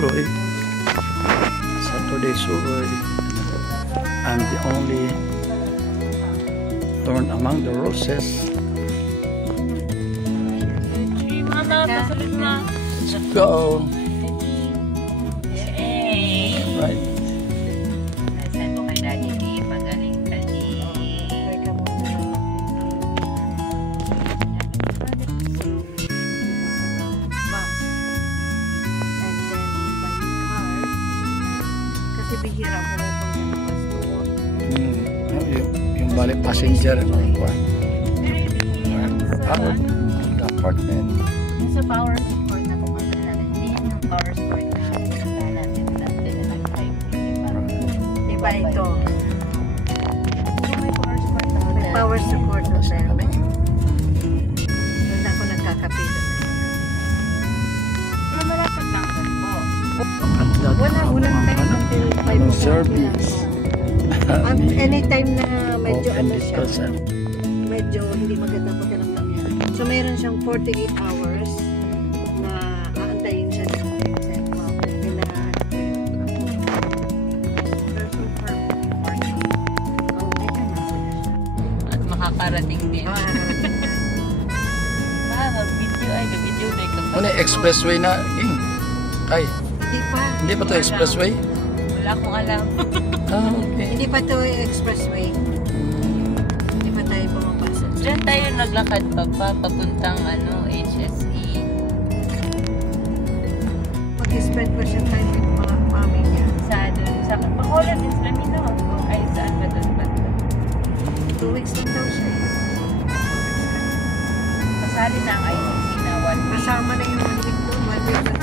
Suroy. Saturday Suroy. I'm the only thorn among the roses. Mama, pasulod na. Let's go. Right. Saan mo kay Daddy D? Pagaling ka di. Kasi bihira ko rin Yung balik passenger ng kuwan. Out of the apartment. Sa power support na pumunta natin. Hindi yung power support na pinunta natin natin na nag-5. Diba ito? May power support na May hotel. power support hotel. Kami. Doon ako nagkakapito. Pero malapit lang doon po. Wala, unang time until 5 Anong o'clock. service? Anytime na medyo ano siya, 50%. medyo hindi maganda pakiramdam niya. So mayroon siyang 48 hours na aantayin siya ng At makakarating din. Video ay, video na ikaw. Ano yung expressway na? Ay, Hindi pa. hindi pa to expressway? Wala akong alam. Ah, okay. Hindi pa to expressway. Hindi pa tayo pumapasok. Diyan tayo naglakad papuntang HSE. Mag-spend pa siya time with mami niya. Sa Bacolod din sila Mino. Ay, saan ba doon ba? 2 weeks lang daw siya. Kasali na ang ICC na 1 week. Kasama na yung 1 week doon. 1 week lang.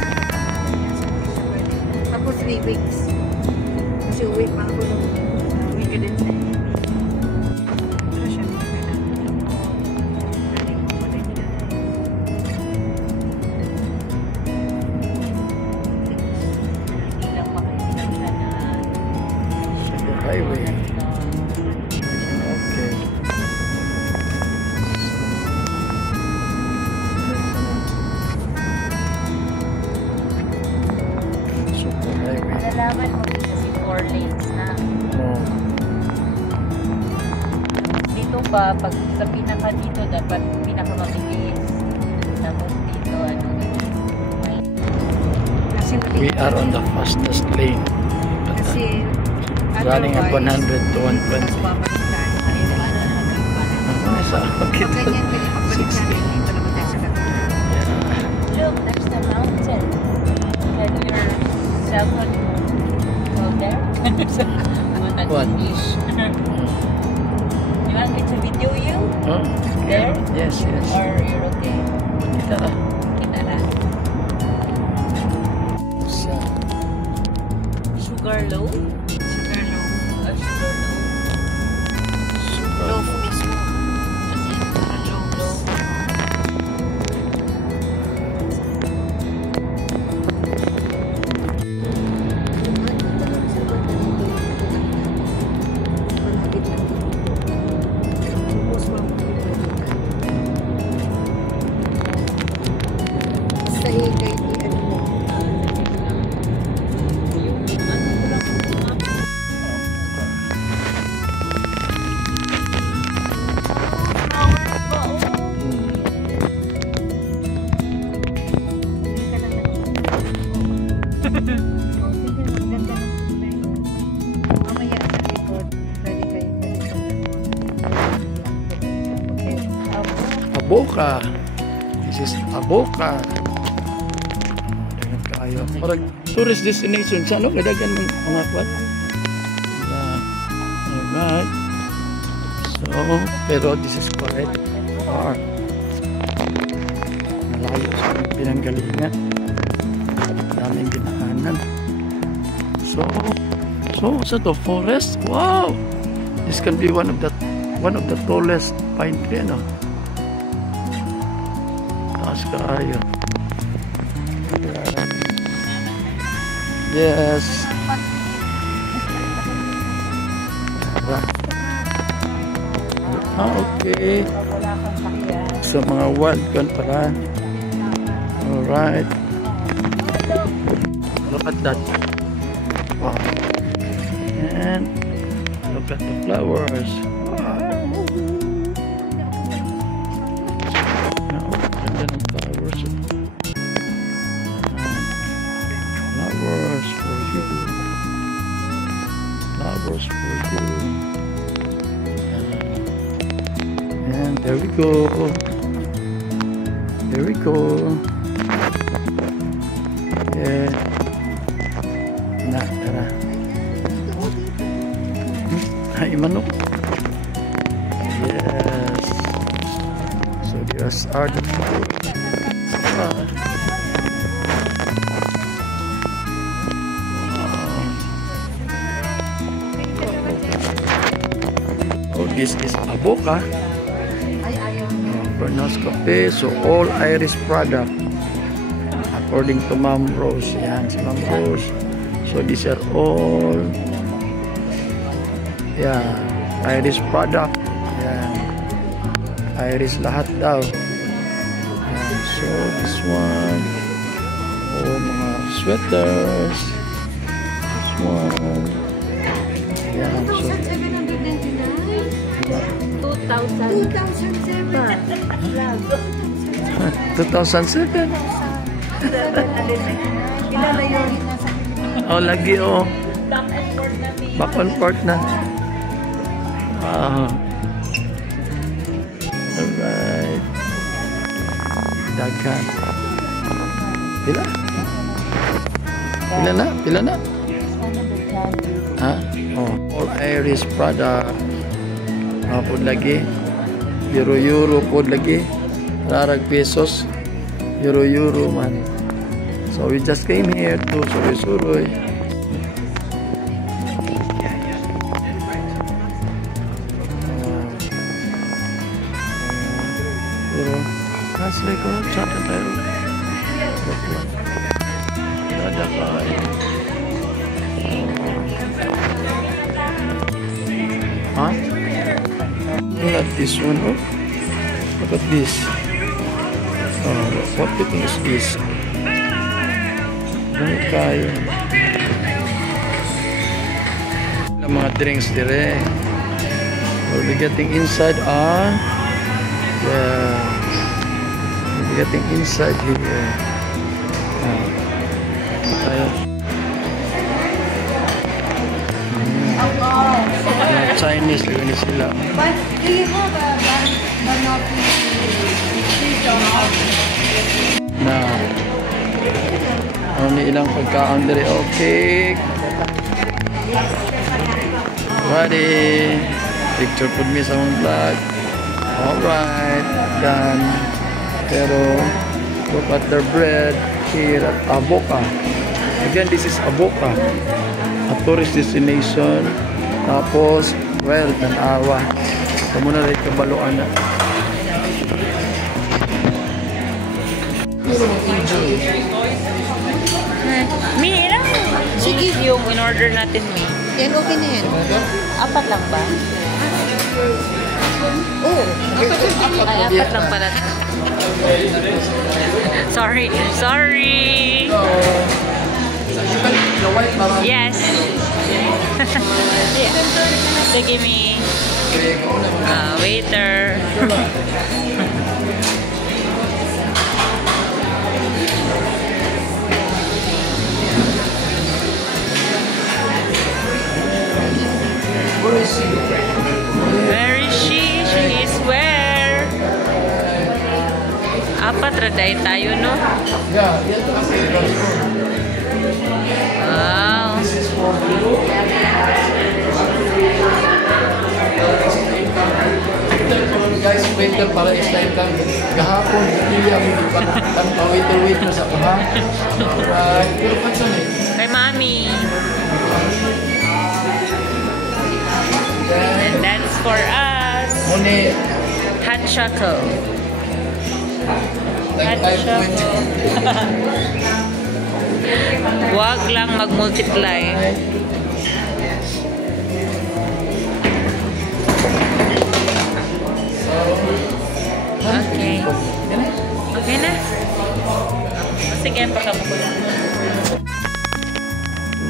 Tapos 3 weeks. Kasi uwi pa ako nung week din siya. Pero siya, Hindi lang makailang na Sugar Highway. Okay. Sugar Highway. nalaman mo din kasi 4 lanes na. Oh. Dito pa, pag sa pinaka dito, dapat pinaka mabilis. Tapos dito, may kasi We are on the fastest lane. Kasi Running at 100 to 120. Tapos babalik tayo. Sa Pag ganyan, pwede pagbalik 60. natin. Dito naman tayo sa katulad. Yeah. look, there's the mountain. Can your cell phone go there? What? English. You want me to video you? Oh, There? yes, yes. Or you're okay? Kita na. Kita na. Sugar low? Sugar loaf. Sugar low. Loaf mismo. Kasi parang low. Sa ikay, ano mo. Aboca. This is Aboca. Dagan kayo. Parang tourist destination. Sa ano? Kadagan mga kwat? Yeah. Alright. So, pero this is quite far. Malayo sa pinanggalingan. Daming ginaanan. So sa to forest. Wow! This can be one of the tallest pine tree, ano? Taas kaayo. Yes. Okay. So mga wild gun pala. Alright. Look at that. Wow. And look at the flowers. Wow. Ganda ng flowers. Flowers for you. Flowers for you. And there we go. There we go. Yeah. Na, tara. Ay, manok. Yes. So these are the flowers. Oh, this is Avoca. Pronounced Cafe. So all Irish product. According to Ma'am Rose. Yan, si Ma'am Rose. So these are all Irish product. Yan. Irish lahat daw. Yan. So this one. Mga sweaters. This one. Yan. So 2007. Oh, lagi oh. Back and forth na. Alright. Daghan. Pila? Pila na? Ha? Oh, all Irish product. Pod lagi. Euro pod lagi. Rarag pesos. Euro man. So we just came here to Suroy. Pero kasli ko tsaka tayo. Ada kayo. Huh? Look at this one. Oh. Look at this. What do you think is this? Ano kayo? Mga drinks dire. We'll be getting inside on. Yeah. We'll be getting inside here. Chinese lang sila. But do you have a Na ano ilang pagkaon dire. Okay. Ready. Picture pud mi sa mong vlog. Alright. Done. Pero look at the bread here at Avoca. Again, this is Avoca. A tourist destination. Tapos, well, tanawa. Ito muna rin kabaluan na. Mi, ilang? Sige. Yung in-order natin, Mi. Yan, okay na yan. Apat lang ba? Oh, Ay, apat lang pala. Sorry. Yes. Yeah. Sige, Mi. Waiter. Where is she? She is where? Apat raday tayo, no? Wow. Guys, waiter para explain lang. Gahapon, hindi kami waiter na sa kaha. Alright. Pero pansan eh. Kay Mami. And that's for us. Muni. Hot choco. Hot choco. Huwag lang mag-multiply. Okay. Okay na? Sige, pakamukulang.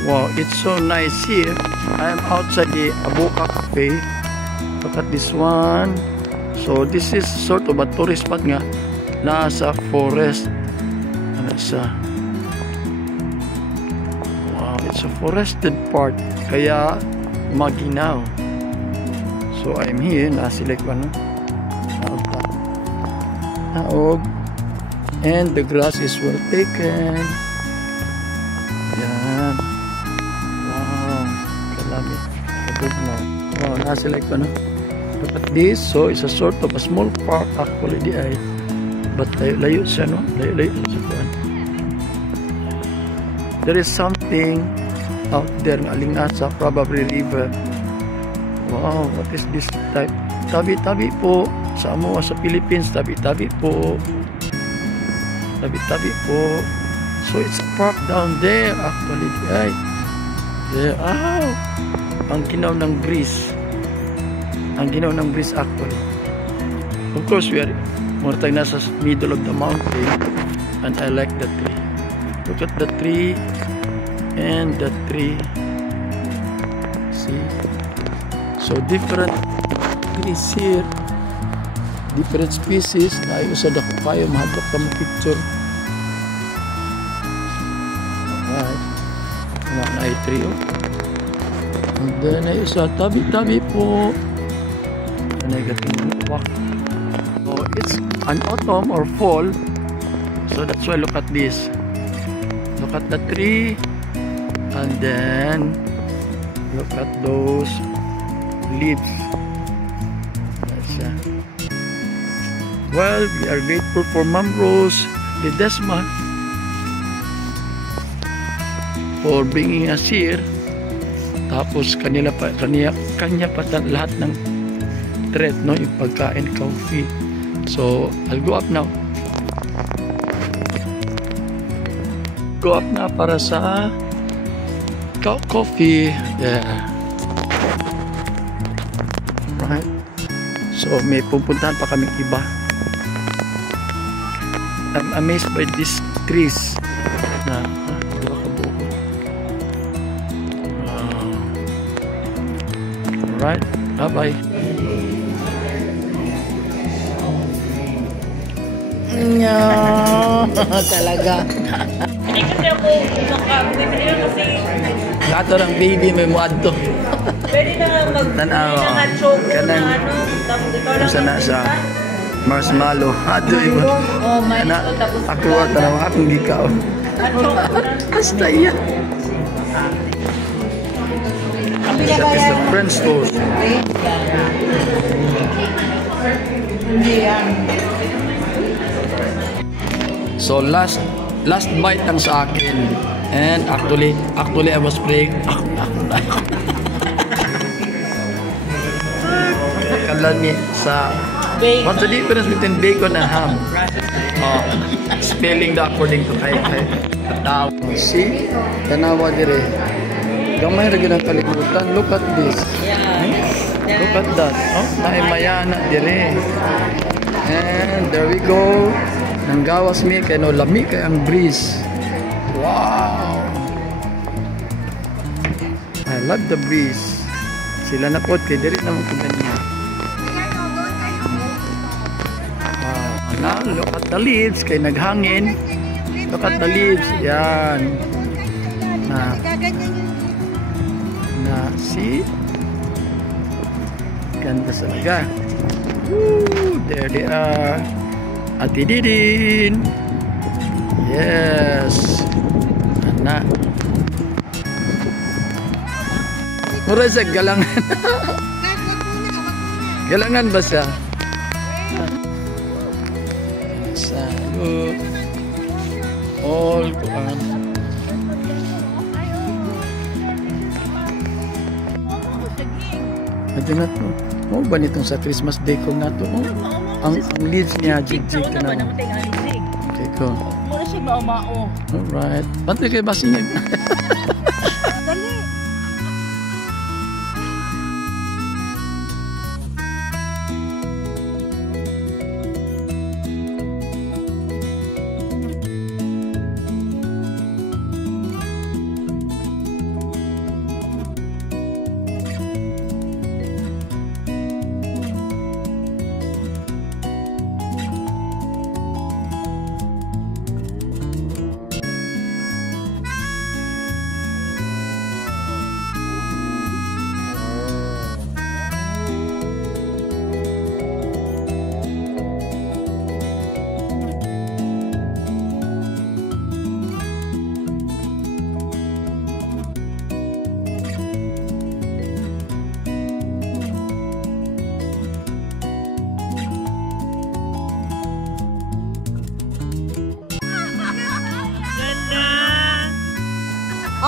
Wow, it's so nice here. I am outside the Aboka Cafe. Look at this one. So this is sort of a tourist spot nga. Nasa forest. Ano siya? Wow, it's a forested part. Kaya maginaw. So I'm here. Nasilek ko ano. Naog. And the grass is well taken. Yan. Wow. Kalamit. Kabugnaw. Wow, nasilek ko ano. Look at this. So it's a sort of a small park actually di ay. But layo siya no. Layo sa kuan. There is something out there na Alingasa, probably river. Wow, what is this type? Tabi-tabi po. Sa Samoa sa Philippines, tabi-tabi po. Tabi-tabi po. So it's a park down there actually. Ay. There. Ow! Ang ginaw ng breeze. Ang ginaw ng breeze actually. Of course, we are more tayo nasa middle of the mountain. And I like the tree. Look at the tree. And the tree. See? So different trees here. Different species. Naayusan ako kayo. Mahadlok ka mo picture. Alright. Mga tree. Oh. And then naayusan. Tabi-tabi po. And I got to walk. So it's an autumn or fall. So that's why look at this. Look at the tree. And then look at those leaves. Well, we are grateful for Ma'am Rose Ledesma for bringing us here. Tapos kanya pa lahat ng threat, no, yung pagkain, coffee. So I'll go up now. Go up na para sa coffee. Yeah. Right. So may pupuntahan pa kaming iba. I'm amazed by these trees na kabuo. Alright, bye-bye. No, talaga. Hindi kasi ako bumili na kasi Lato ng baby may muadto. pwede na mag-bili na choco na ano, tapos ikaw lang Sana sa marshmallow. Ato iba. Oh, may Ana, tapos ako wata na akong gikaw. Hasta iya. That is the French toast. So last bite lang sa akin. And actually I was praying. Kalani sa what's the difference between bacon and ham? Oh, spelling the according to kay tao. See? Tanawa dire. Gamay ra gyud ang kalibutan. Look at this. Look at that. Oh, nahimayana dire. And there we go. Nanggawas mi kay no lami kay ang breeze. Wow. I love the breeze. Sila na pod kay dire na mo niya. Now, look at the leaves kay naghangin. Look at the leaves. Yan. See? Ganda talaga. Woo! There they are. Ati Didin. Yes. Anak. Mura siya galangan. Galangan ba siya? Salud. All kuan. Ito na to. Mo ba nitong sa Christmas Day ko na to? Ang leaves niya jig-jig ka na. Okay ko. muna siya mao-mao. Alright. Pantay kayo basi niya. Dali.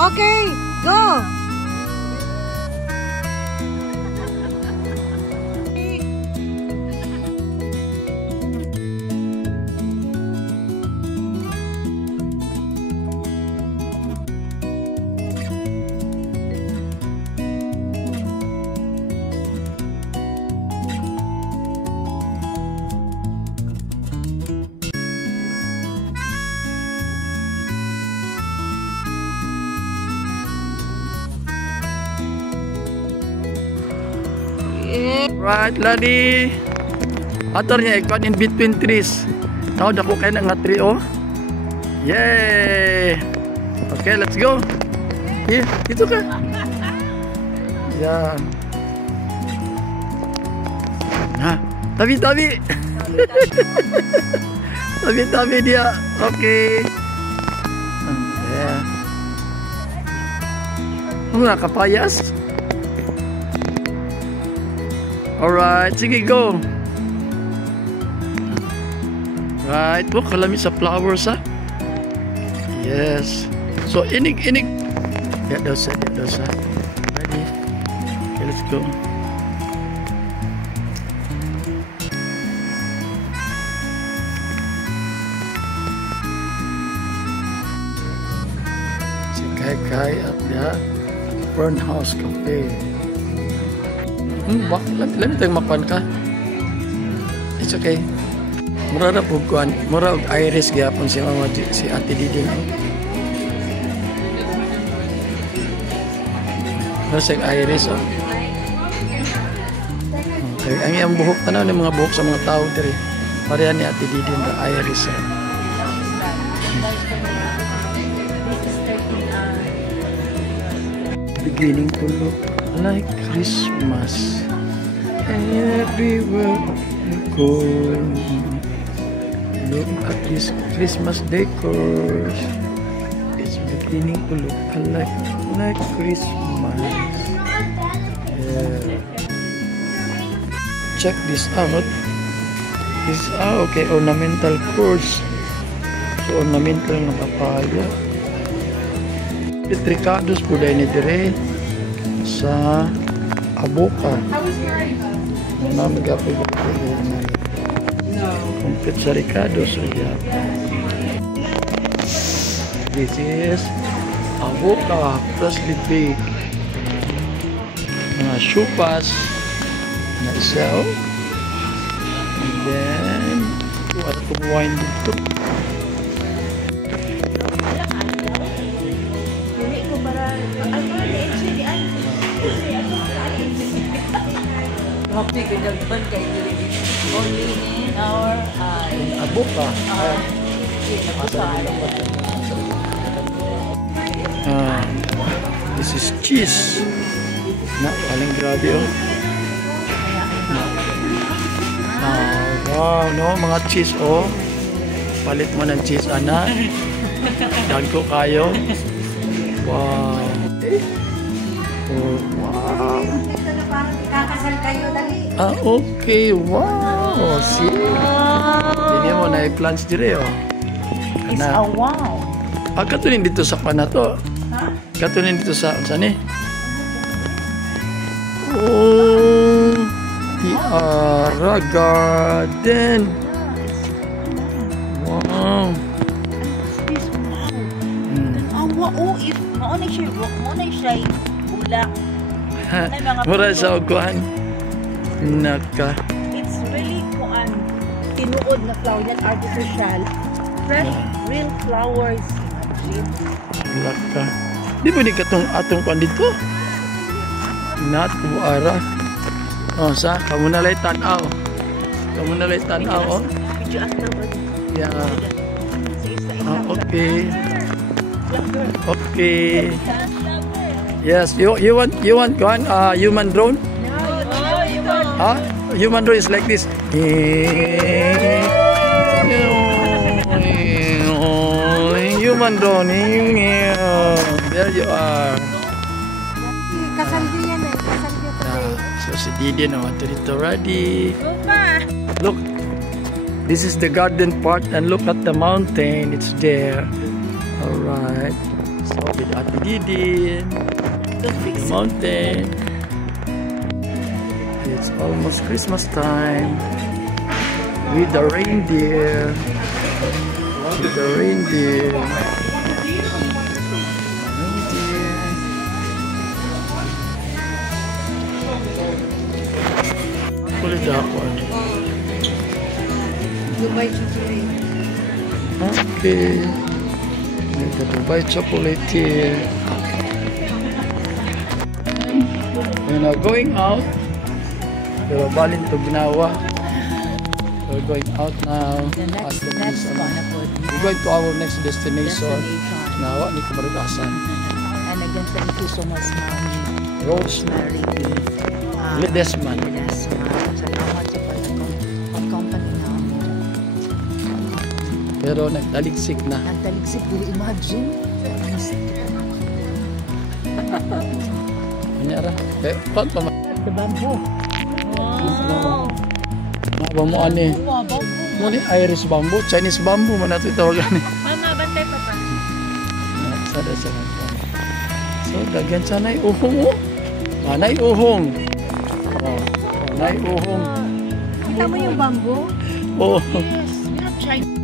Okay, go! Right, Ladi. Ator niya, ikon in between trees. Tawad ako kayo ng nga tree, oh. Yay! Okay, let's go. Here, dito ka. Yan. Ha, tabi-tabi. Tabi-tabi dia. Okay. Yeah. Mga kapayas. Alright, sige, go. Right, oh, kalami sa flowers, ha? Yes. So, inig. Yeah, dosa. Ready? Okay, let's go. Si Kai at the Fernhouse Cafe. Bak, lami tayong makuan ka. It's okay. Mura na po kuan. Mura og iris gyapon si mama si Ate Didi na. Mura sa iris, oh. Okay, ang iyang buhok tanaw ni mga buhok sa mga tao diri. Pareha ni Ate Didi ang iris. Oh. Beginning to look like Christmas everywhere you go. Look at this Christmas decors. It's beginning to look like Christmas. Yeah. Check this out. This is okay, ornamental course. So ornamental na papaya. Ricardo's po dahil ni dire sa Aboca. Mamagapoy ba ito? Complete sa Ricardo's. This is Aboca freshly baked. Mga chupas na isaw. And then what wine dito. Happy gagagban kay only in our eyes. Aboca. This is cheese. Na, paling grabe, oh. Wow, no, mga cheese, oh. Palit mo ng cheese, ana. Dagko kayo. Wow. Oh, wow. Kakasal kayo, dali. Okay, wow. See? Hindi mo na i-plants dire, oh. It's a wow. Katunin dito sa panato. Katunin dito sa saan eh? Oh, Tiara Garden. Wow. This wow. Oh, if mauna siya bulak. Mura sa kuan. Naka. It's really kuan. Tinuod na flower, not artificial. Fresh, real flowers. Laka. Di ba di katong atong kuan dito? Not kuara. Oh, sa kamu na lay tan-aw. Kamu na lay tan-aw, oh. Video after ba? Yeah. Okay. Okay. Yes, you want kuan human drone? No, you want. Huh? Human drone is like this. Human drone. There you are. Kasal din yan eh. Kasal din today. So si Didi na want to dito ready. Opa. Look, this is the garden part and look at the mountain. It's there. All right. So, with Ate Didin, Don't fix the it. mountain. It's almost Christmas time. With the reindeer. With the reindeer. Kulit ako. Dubai chocolate. Okay. With the Dubai chocolate here. We're now going out. Pero balin to ginawa. We're going out now. The next At next ano. one po. We're going to our next destination. Nawa ni Kamarutasan. And again, thank you so much, Mami. Rosemary. Ledesman. Salamat sa pag-accompany namin. Pero nagtaligsik na. Nagtaligsik, dili imagine. Kanyara. Kung pa The bamboo. Wow. Mga mo ani. Mo ni Irish bamboo, Chinese bamboo man nato tawagan ni. Mama, bantay pa pa. Sada sa So daghan sa nay uhong. Manay uhong. Oh, manay uhong. Kita mo yung bamboo? Oh. Yes, we have Chinese.